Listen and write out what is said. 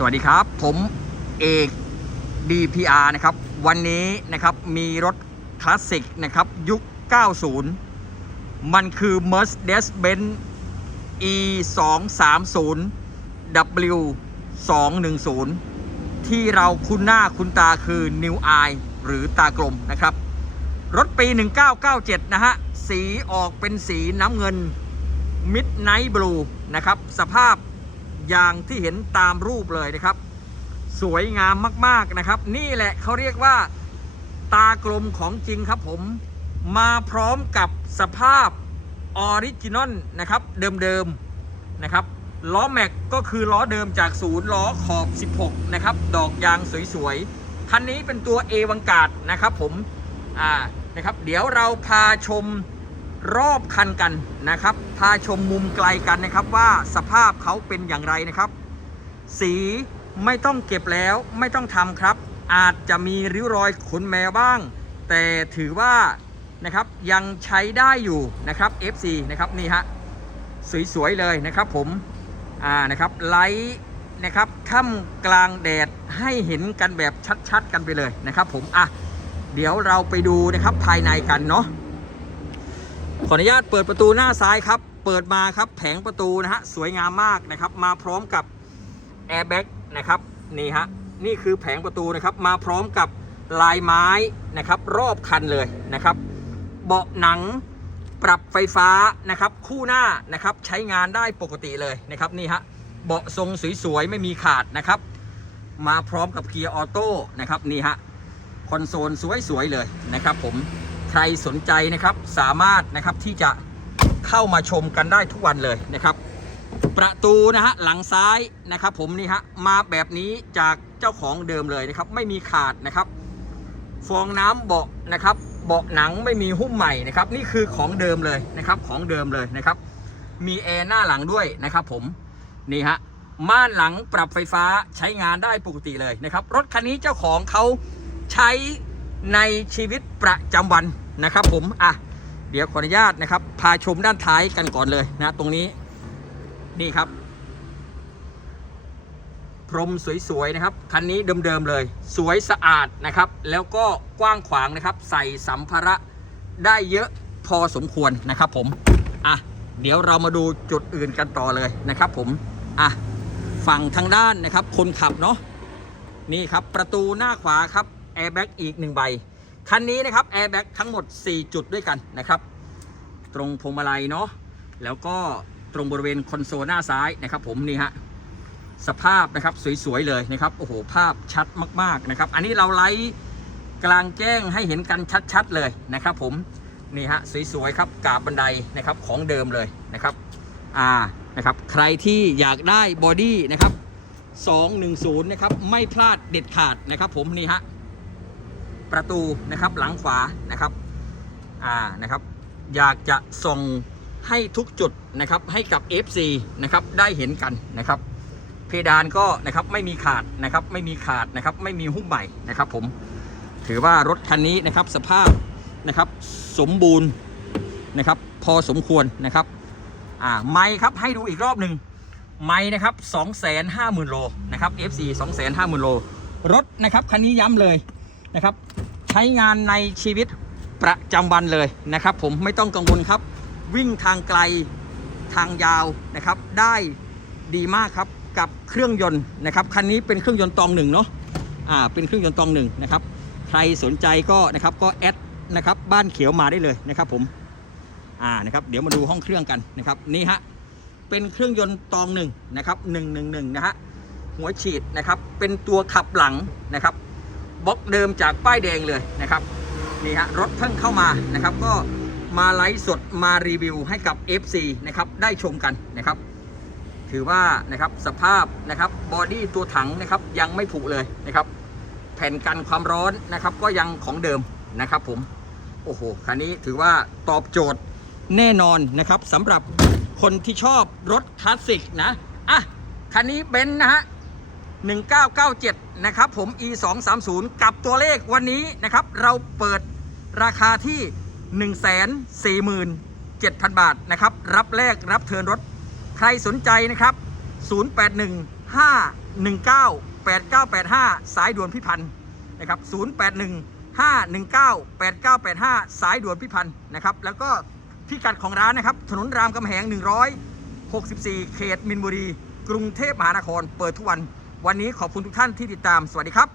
สวัสดีครับ ผมเอก DPR นะครับ วันนี้นะครับมีรถคลาสสิกนะครับ ยุค 90 มันคือ Mercedes-Benz E 2 3 0 W 2 1 0ที่เราคุ้นหน้าคุ้นตาคือ New Eye หรือตากลมนะครับ รถปี 1997 นะฮะ สีออกเป็นสีน้ำเงิน Midnight Blue นะครับ สภาพ อย่างที่เห็นตามรูปเลยนะครับ สวยงามมากๆนะครับ นี่แหละเขาเรียกว่าตากลมของจริงครับผมมาพร้อมกับสภาพออริจินอลนะครับ เดิมๆนะครับล้อแม็กก็คือล้อเดิมจากศูนย์ล้อขอบ 16 นะครับ ดอกยางสวยๆ คันนี้เป็นตัวเอวังกาดนะครับผม อ่า นะครับ เดี๋ยวเราพาชม รอบคันกันนะครับพาชมมุมไกลกันนะครับว่าสภาพเขาเป็นอย่างไรนะครับ สีไม่ต้องเก็บแล้วไม่ต้องทำครับ อาจจะมีริ้วรอยขนแมวบ้าง แต่ถือว่านะครับยังใช้ได้อยู่นะครับ FC นะครับนี่ฮะสวยๆเลยนะครับผมอ่านะครับไลท์นะครับท่ามกลางแดดให้เห็นกันแบบชัดๆ กันไปเลยนะครับผมอะเดี๋ยวเราไปดูนะครับภายในกันเนาะ ขออนุญาตเปิดประตูหน้าซ้ายครับ เปิดมาครับแผงประตูนะฮะสวยงามมากนะครับ มาพร้อมกับแอร์แบ็กนะครับนี่ฮะนี่คือแผงประตูนะครับ มาพร้อมกับลายไม้นะครับ รอบคันเลยนะครับ เบาะหนังปรับไฟฟ้านะครับ คู่หน้านะครับใช้งานได้ปกติเลยนะครับนี่ฮะเบาะทรงสวยๆไม่มีขาดนะครับ มาพร้อมกับเกียร์ออโต้นะครับนี่ฮะคอนโซลสวยๆเลยนะครับผม ใครสนใจนะครับสามารถนะครับที่จะเข้ามาชมกันได้ทุกวันเลยนะครับ ประตูนะฮะหลังซ้ายนะครับ ผมนี่ฮะมาแบบนี้จากเจ้าของเดิมเลยนะครับ ไม่มีขาดนะครับ ฟองน้ำเบาะนะครับเบาะหนังไม่มีหุ้มใหม่นะครับ นี่คือของเดิมเลยนะครับของเดิมเลยนะครับ มีแอร์หน้าหลังด้วยนะครับ ผมนี่ฮะม่านหลังปรับไฟฟ้าใช้งานได้ปกติเลยนะครับ รถคันนี้เจ้าของเขาใช้ในชีวิตประจำวัน นะครับผมอะเดี๋ยวขออนุญาตนะครับ พาชมด้านท้ายกันก่อนเลยนะตรงนี้นี่ครับ พรมสวยๆนะครับ คันนี้เดิมๆเลย สวยสะอาดนะครับ แล้วก็กว้างขวางนะครับ ใส่สัมภาระได้เยอะพอสมควรนะครับผมอะเดี๋ยวเรามาดูจุดอื่นกันต่อเลยนะครับผมอะฝั่งทางด้านนะครับ คนขับเนาะนี่ครับประตูหน้าขวาครับแอร์แบ็กอีกหนึ่งใบ คันนี้นะครับแอร์แบ็กทั้งหมด 4 จุดด้วยกันนะครับ ตรงพวงมาลัยเนาะแล้วก็ตรงบริเวณคอนโซลหน้าซ้ายนะครับ ผมนี่ฮะสภาพนะครับสวยๆเลยนะครับโอ้โหภาพชัดมากๆนะครับ อันนี้เราไลฟ์กลางแจ้งให้เห็นกันชัดๆเลยนะครับ ผมนี่ฮะสวยๆครับกาบบันไดนะครับของเดิมเลยนะครับอ่านะครับใครที่อยากได้บอดี้นะครับ210นะครับไม่พลาดเด็ดขาดนะครับ ผมนี่ฮะ ประตูนะครับหลังขวานะครับอ่านะครับ อยากจะส่งให้ทุกจุดนะครับให้กับ FC นะครับได้เห็นกันนะครับเพดานก็นะครับไม่มีขาดนะครับไม่มีขาดนะครับไม่มีหุ้มใหม่นะครับผมถือว่ารถคันนี้นะครับสภาพนะครับสมบูรณ์นะครับพอสมควรนะครับอ่าไม้ครับให้ดูอีกรอบหนึ่งไม้นะครับ250,000โลนะครับ FC 250,000โลรถนะครับคันนี้ย้ำเลยนะครับ ใช้งานในชีวิตประจำวันเลยนะครับ ผมไม่ต้องกังวลครับ วิ่งทางไกลทางยาวนะครับ ได้ดีมากครับกับเครื่องยนต์นะครับคันนี้เป็นเครื่องยนต์ตองหนึ่งเนาะอ่าเป็นเครื่องยนต์ตองหนึ่งนะครับ ใครสนใจก็นะครับก็แอดนะครับบ้านเขียวมาได้เลยนะครับ ผมอ่านะครับเดี๋ยวมาดูห้องเครื่องกันนะครับนี่ฮะเป็นเครื่องยนต์ตองหนึ่งนะครับหนึ่งหนึ่งหนึ่งนะฮะหัวฉีดนะครับเป็นตัวขับหลังนะครับ บล็อกเดิมจากป้ายแดงเลยนะครับนี่ฮะรถเพิ่งเข้ามานะครับ ก็มาไลฟ์สดมารีวิวให้กับ FC นะครับได้ชมกันนะครับ ถือว่านะครับสภาพนะครับบอดี้ตัวถังนะครับยังไม่ผุเลยนะครับ แผ่นกันความร้อนนะครับ ก็ยังของเดิมนะครับผมโอ้โหคันนี้ถือว่าตอบโจทย์แน่นอนนะครับสำหรับคนที่ชอบรถคลาสสิกนะอะคันนี้เบนซ์นะฮะ 1997 นะครับผม e 2 3 0กับตัวเลขวันนี้นะครับ เราเปิดราคาที่ 147,000 บาทนะครับ รับแรกรับเทิร์นรถ ใครสนใจนะครับ 081 5 5198985 สายด่วนพิพันธ์นะครับ 081 519 8985 สายด่วนพิพันธ์นะครับ แล้วก็พิกัดของร้านนะครับ ถนนรามคำแหง 164 เขตมินบุรีกรุงเทพมหานครเปิดทุกวัน วันนี้ขอบคุณทุกท่านที่ติดตาม สวัสดีครับ